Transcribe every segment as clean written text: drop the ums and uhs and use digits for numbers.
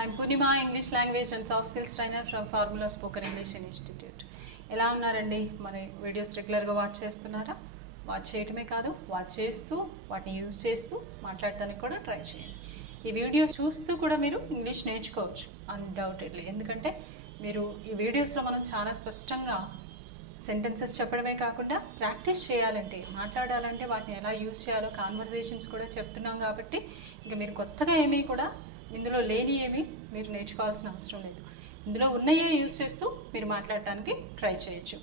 I'm Punima, English Language and Soft Skills Trainer from Formula Spoken English Institute. ఎలా ఉన్నారండి? మన videos రెగ్యులర్గా watch చేస్తున్నారా? వాచ్ చేయటమే కాదు, వాచ్ చేస్తూ వాటిని యూజ్ చేస్తూ మాట్లాడటానికి కూడా ట్రై చేయండి. ఈ వీడియోస్ చూస్తూ కూడా మీరు ఇంగ్లీష్ నేర్చుకోవచ్చు అన్డౌటెడ్లీ. ఎందుకంటే మీరు ఈ వీడియోస్లో మనం చాలా స్పష్టంగా సెంటెన్సెస్ చెప్పడమే కాకుండా ప్రాక్టీస్ చేయాలంటే, మాట్లాడాలంటే వాటిని ఎలా యూజ్ చేయాలో కాన్వర్జేషన్స్ కూడా చెప్తున్నాం. కాబట్టి ఇంకా మీరు కొత్తగా ఏమీ కూడా ఇందులో లేని ఏమి మీరు నేర్చుకోవాల్సిన అవసరం లేదు. ఇందులో ఉన్నయే యూజ్ చేస్తూ మీరు మాట్లాడటానికి ట్రై చేయొచ్చు.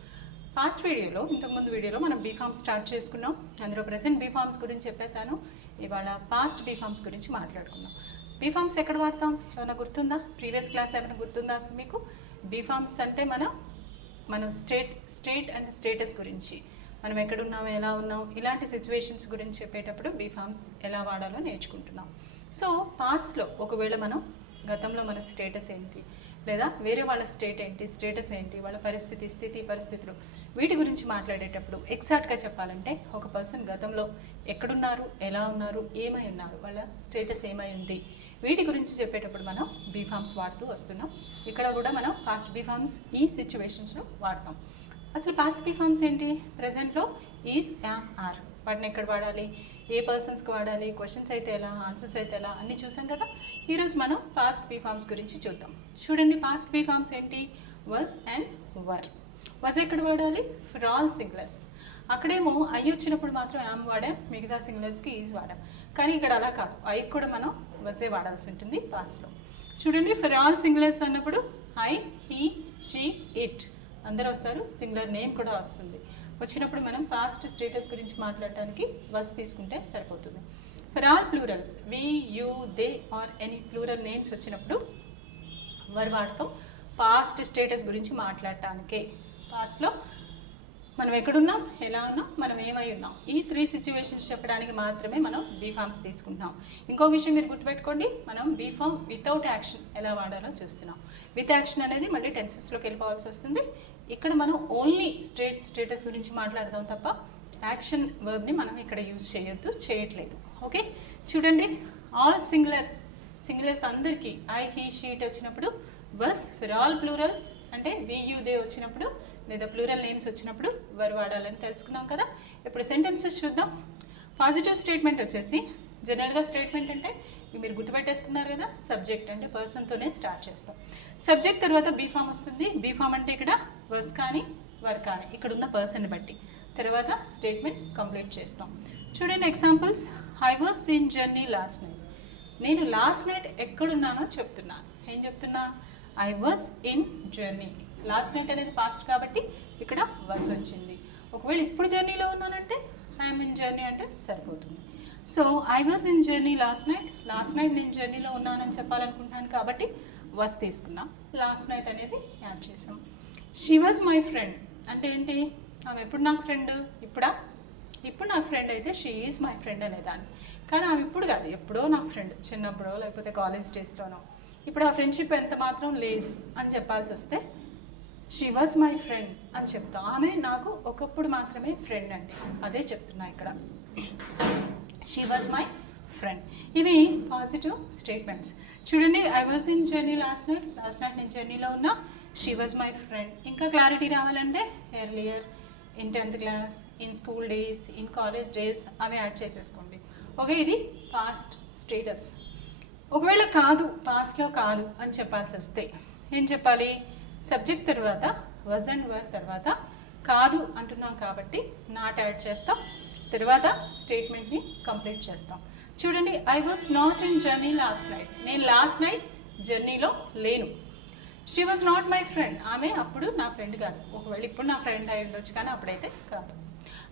పాస్ట్ వీడియోలో, ఇంతకుముందు వీడియోలో మనం బీఫామ్స్ స్టార్ట్ చేసుకున్నాం. అందులో ప్రెసెంట్ బీఫామ్స్ గురించి చెప్పేశాను. ఇవాళ పాస్ట్ బీఫామ్స్ గురించి మాట్లాడుకుందాం. బీఫామ్స్ ఎక్కడ వాడతాం? ఏమైనా గుర్తుందా? ప్రీవియస్ క్లాస్ ఏమైనా గుర్తుందా అసలు మీకు? బీఫామ్స్ అంటే మనం స్టేట్ అండ్ స్టేటస్ గురించి, మనం ఎక్కడున్నాం, ఎలా ఉన్నాం, ఇలాంటి సిచ్యువేషన్స్ గురించి చెప్పేటప్పుడు బీఫామ్స్ ఎలా వాడాలో నేర్చుకుంటున్నాం. సో పాస్ట్లో ఒకవేళ మనం గతంలో మన స్టేటస్ ఏంటి, లేదా వేరే వాళ్ళ స్టేటస్ ఏంటి, వాళ్ళ స్థితి పరిస్థితులు, వీటి గురించి మాట్లాడేటప్పుడు ఎగ్జాక్ట్గా చెప్పాలంటే ఒక పర్సన్ గతంలో ఎక్కడున్నారు, ఎలా ఉన్నారు, ఏమై ఉన్నారు, వాళ్ళ స్టేటస్ ఏమై ఉంది, వీటి గురించి చెప్పేటప్పుడు మనం బీఫామ్స్ వాడుతూ వస్తున్నాం. ఇక్కడ కూడా మనం పాస్ట్ బీఫామ్స్ ఈ సిచ్యువేషన్స్లో వాడతాం. అసలు పాస్ట్ బీఫామ్స్ ఏంటి? ప్రెజెంట్లో ఈజ్, యామ్, ఆర్. వాటిని ఎక్కడ వాడాలి, ఏ పర్సన్స్కి వాడాలి, క్వశ్చన్స్ అయితే ఎలా, ఆన్సర్స్ అయితే ఎలా, అన్నీ చూసాం కదా. ఈరోజు మనం పాస్ట్ బీఫామ్స్ గురించి చూద్దాం. చూడండి, పాస్ట్ బీఫామ్స్ ఏంటి? వస్ అండ్ వర్. వస్ ఎక్కడ వాడాలి? For all singulars. అక్కడేమో ఐ వచ్చినప్పుడు మాత్రం యామ్ వాడాం, మిగతా సింగులర్స్కి ఈజ్ వాడాం. కానీ ఇక్కడ అలా కాదు, ఐ కూడా మనం వసే వాడాల్సి ఉంటుంది పాస్ట్లో. చూడండి, ఫర్ ఆల్ సింగులర్స్ అన్నప్పుడు ఐ, హీ, షీ, ఇట్ అందరూ వస్తారు, సింగులర్ నేమ్ కూడా వస్తుంది. వచ్చినప్పుడు మనం పాస్ట్ స్టేటస్ గురించి మాట్లాడటానికి వస్ తీసుకుంటే సరిపోతుంది. For all plurals, we, you, they are any plural names వచ్చినప్పుడు వర్ వాడతాం పాస్ట్ స్టేటస్ గురించి మాట్లాడటానికే. పాస్ట్లో మనం ఎక్కడున్నాం, ఎలా ఉన్నాం, మనం ఏమై ఉన్నాం, ఈ 3 సిచ్యువేషన్స్ చెప్పడానికి మాత్రమే మనం బీఫామ్స్ తీసుకుంటున్నాం. ఇంకో విషయం మీరు గుర్తుపెట్టుకోండి, మనం బీఫామ్ వితౌట్ యాక్షన్ ఎలా వాడాలో చూస్తున్నాం. విత్ యాక్షన్ అనేది మళ్ళీ టెన్సెస్లోకి వెళ్ళిపోవాల్సి వస్తుంది. ఇక్కడ మనం ఓన్లీ స్టేటస్ గురించి మాట్లాడదాం తప్ప యాక్షన్ వర్బ్ని మనం ఇక్కడ యూజ్ చేయట్లేదు. ఓకే, చూడండి, ఆల్ సింగులర్స్ అందరికీ ఐ, హీ, షీ, ఇట్ వచ్చినప్పుడు వస్. ఫర్ ఆల్ ప్లూరల్స్ అంటే వి, యూ, దే వచ్చినప్పుడు, లేదా ప్లూరల్ నేమ్స్ వచ్చినప్పుడు వర్ వాడాలని తెలుసుకున్నాం కదా. ఇప్పుడు సెంటెన్సెస్ చూద్దాం. పాజిటివ్ స్టేట్మెంట్ వచ్చేసి, జనరల్గా స్టేట్మెంట్ అంటే మీరు గుర్తుపెట్టేసుకున్నారు కదా, సబ్జెక్ట్ అంటే పర్సన్తోనే స్టార్ట్ చేస్తాం. సబ్జెక్ట్ తర్వాత బీఫామ్ వస్తుంది. బీఫామ్ అంటే ఇక్కడ వస్ కానీ వర్ కానీ ఇక్కడ ఉన్న పర్సన్ని బట్టి తర్వాత స్టేట్మెంట్ కంప్లీట్ చేస్తాం. చూడండి examples. I was in journey last night. నేను లాస్ట్ నైట్ ఎక్కడున్నానో చెప్తున్నాను. ఏం చెప్తున్నా? I was in journey. Last night అనేది పాస్ట్ కాబట్టి ఇక్కడ వాస్ వచ్చింది. ఒకవేళ ఇప్పుడు జర్నీలో ఉన్నానంటే ఐఎమ్ ఇన్ జర్నీ అంటే సరిపోతుంది. So I was in journey last night నేను జర్నీలో ఉన్నానని చెప్పాలనుకుంటున్నాను కాబట్టి వాస్ తీసుకున్నాం. లాస్ట్ నైట్ అనేది యాడ్ చేసాం. షీ వాజ్ మై ఫ్రెండ్ అంటే ఏంటి? ఆమె ఎప్పుడు నాకు ఫ్రెండ్? ఇప్పుడు నాకు ఫ్రెండ్ అయితే షీ ఈజ్ మై ఫ్రెండ్ అనేదాన్ని. కానీ ఆమె ఇప్పుడు కాదు, ఎప్పుడో నాకు ఫ్రెండ్, చిన్నప్పుడో లేకపోతే కాలేజ్ డేస్లోనో. ఇప్పుడు ఆ ఫ్రెండ్షిప్ ఎంత మాత్రం లేదు అని చెప్పాల్సి వస్తే షీ వాజ్ మై ఫ్రెండ్ అని చెప్తాం. ఆమె నాకు ఒకప్పుడు మాత్రమే ఫ్రెండ్ అండి, అదే చెప్తున్నా ఇక్కడ. She was my friend. ఇవి పాజిటివ్ స్టేట్మెంట్స్. చూడండి, I was in journey last night నేను జర్నీలో ఉన్నా. She was my friend. ఇంకా క్లారిటీ రావాలంటే earlier, in 10th class, in school days, in college days అవి యాడ్ చేసేసుకోండి. ఓకే, ఇది పాస్ట్ స్టేటస్. ఒకవేళ కాదు, పాస్ట్లో కాదు అని చెప్పాల్సి వస్తే ఏం చెప్పాలి? సబ్జెక్ట్ తర్వాత వాజ్ అండ్ వర్ తర్వాత కాదు అంటున్నాం కాబట్టి నాట్ యాడ్ చేస్తాం. తర్వాత స్టేట్మెంట్ని కంప్లీట్ చేస్తాం. చూడండి, I was not in journey last night. నేను లాస్ట్ నైట్ జర్నీలో లేను. She was not my friend. ఆమె అప్పుడు నా ఫ్రెండ్ కాదు. ఒకవేళ ఇప్పుడు నా ఫ్రెండ్ అయి ఉండొచ్చు కానీ అప్పుడైతే కాదు.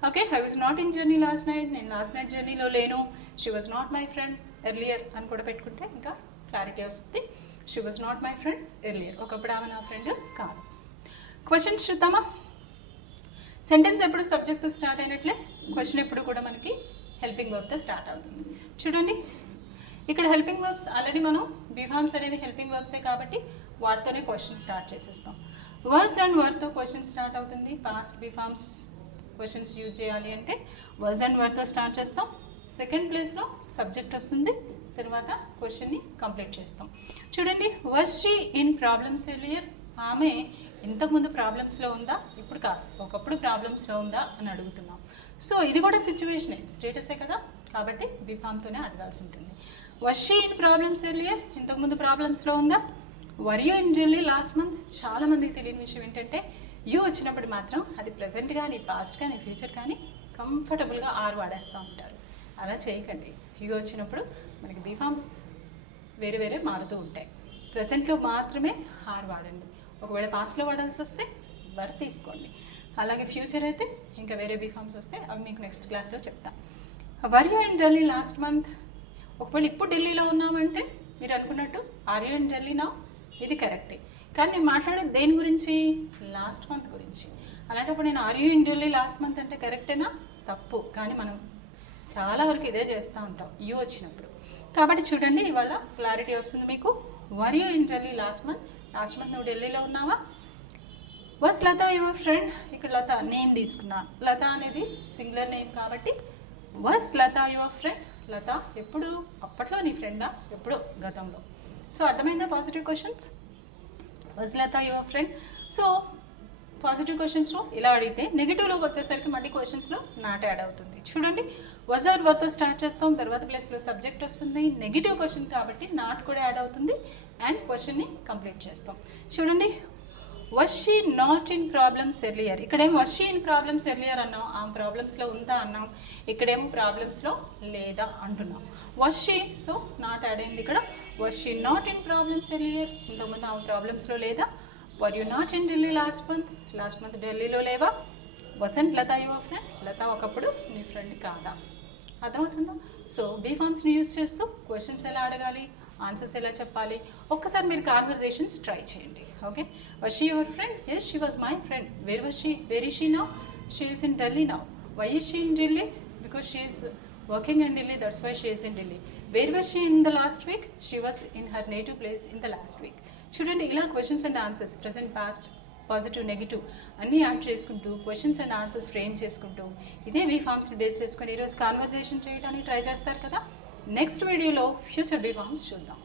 Okay, I was not in journey last night. నేను లాస్ట్ నైట్ జర్నీలో లేను. She was not my friend earlier అని కూడా పెట్టుకుంటే ఇంకా క్లారిటీ వస్తుంది. She was not my friend earlier. ఒకప్పుడు ఆమె నా ఫ్రెండ్ కాదు. క్వశ్చన్స్ చూద్దామా? సెంటెన్స్ ఎప్పుడు సబ్జెక్ట్తో స్టార్ట్ అయినట్లే క్వశ్చన్ ఎప్పుడు కూడా మనకి హెల్పింగ్ వర్బ్తో స్టార్ట్ అవుతుంది. చూడండి, ఇక్కడ హెల్పింగ్ వర్బ్స్ ఆల్రెడీ మనం బీఫామ్స్ అనేవి హెల్పింగ్ వర్బ్సే కాబట్టి వాటితోనే క్వశ్చన్ స్టార్ట్ చేసేస్తాం. వర్స్ అండ్ వర్తో క్వశ్చన్ స్టార్ట్ అవుతుంది. పాస్ట్ బీఫామ్స్ క్వశ్చన్స్ యూజ్ చేయాలి అంటే వర్స్ అండ్ వర్తో స్టార్ట్ చేస్తాం. సెకండ్ ప్లేస్లో సబ్జెక్ట్ వస్తుంది, తర్వాత క్వశ్చన్ని కంప్లీట్ చేస్తాం. చూడండి, was she in problems earlier? ఆమె ఇంతకుముందు ప్రాబ్లమ్స్లో ఉందా? ఇప్పుడు కాదు, ఒకప్పుడు ప్రాబ్లమ్స్లో ఉందా అని అడుగుతున్నాం. సో ఇది కూడా సిచ్యువేషనే, స్టేటసే కదా, కాబట్టి బి ఫామ్తోనే అడగాల్సి ఉంటుంది. Was she in problems earlier? ఇంతకుముందు ప్రాబ్లమ్స్లో ఉందా? వర్ you in Delhi last month? చాలా మందికి తెలియని విషయం ఏంటంటే యూ వచ్చినప్పుడు మాత్రం అది ప్రెసెంట్ కానీ పాస్ట్ కానీ ఫ్యూచర్ కానీ కంఫర్టబుల్గా ఆర్ వాడేస్తూ ఉంటారు. అలా చేయకండి. యూ వచ్చినప్పుడు మనకి బీ ఫామ్స్ వేరే వేరే మారుతూ ఉంటాయి. ప్రెసెంట్లో మాత్రమే ఆర్ వాడండి. ఒకవేళ పాస్ట్లో వాడాల్సి వస్తే వర్ తీసుకోండి. అలాగే ఫ్యూచర్ అయితే ఇంకా వేరే బీ ఫామ్స్ వస్తే అవి మీకు నెక్స్ట్ క్లాస్లో చెప్తాను. వర్ you in Delhi last month? ఒకవేళ ఇప్పుడు ఢిల్లీలో ఉన్నామంటే మీరు అనుకున్నట్టు ఆర్ యూ ఇన్ ఢిల్లీ నా, ఇది కరెక్టే. కానీ నేను మాట్లాడేది దేని గురించి? లాస్ట్ మంత్ గురించి. అలాంటప్పుడు నేను are you in Delhi last month అంటే కరెక్టేనా? తప్పు. కానీ మనం చాలా వరకు ఇదే చేస్తూ ఉంటాం యూ వచ్చినప్పుడు. కాబట్టి చూడండి, ఇవాళ క్లారిటీ వస్తుంది మీకు. Were you in Delhi last month? Last month నువ్వు ఢిల్లీలో ఉన్నావా? Was Lata your friend? ఇక్కడ లత నేమ్ తీసుకున్నా. లత అనేది సింగులర్ నేమ్ కాబట్టి was Lata your friend? Lata ఎప్పుడు? అప్పట్లో నీ ఫ్రెండా? ఎప్పుడు? గతంలో. సో అర్థమైందా positive questions? Was Lata your friend? So positive క్వశ్చన్స్లో ఇలా అడిగితే నెగిటివ్లోకి వచ్చేసరికి మళ్ళీ క్వశ్చన్స్లో నాట్ యాడ్ అవుతుంది. చూడండి, వాజ్ ఆర్ వర్తో స్టార్ట్ చేస్తాం, తర్వాత ప్లేస్లో సబ్జెక్ట్ వస్తుంది. నెగిటివ్ క్వశ్చన్ కాబట్టి నాట్ కూడా యాడ్ అవుతుంది అండ్ క్వశ్చన్ని కంప్లీట్ చేస్తాం. చూడండి, was she not in problems earlier? ఇక్కడేమో was she in problems earlier అన్నాం, ఆ ప్రాబ్లమ్స్లో ఉందా అన్నాం. ఇక్కడేమో ప్రాబ్లమ్స్లో లేదా అంటున్నాం. Was she, so not add అయింది ఇక్కడ. Was she not in problems earlier? ఇంతకుముందు ఆ ప్రాబ్లమ్స్లో లేదా. Were you not in Delhi last month? Last month ఢిల్లీలో లేవా? వసంట్ లత యువర్ ఫ్రెండ్? లత ఒకప్పుడు నీ ఫ్రెండ్ కాదా? అర్థమవుతుందా? సో బీ ఫామ్స్ని యూజ్ చేస్తూ క్వశ్చన్స్ ఎలా అడగాలి, ఆన్సర్స్ ఎలా చెప్పాలి, ఒక్కసారి మీరు కాన్వర్జేషన్స్ ట్రై చేయండి. Okay, was she your friend? Yes, she was my friend. Where was she? Where is she now? She is in Delhi now. Why is she in Delhi? Because she is working in Delhi, that's why she is in Delhi. Where was she in the last week? She was in her native place in the last week. చూడండి, ఇలా questions and answers present, past, positive, negative అన్నీ add చేసుకుంటూ questions and answers frame చేసుకుంటూ ఇదే be ఫామ్స్ని base చేసుకొని ఈరోజు conversation చేయడానికి try చేస్తారు కదా. నెక్స్ట్ వీడియోలో ఫ్యూచర్ బీ ఫామ్స్ చూద్దాం.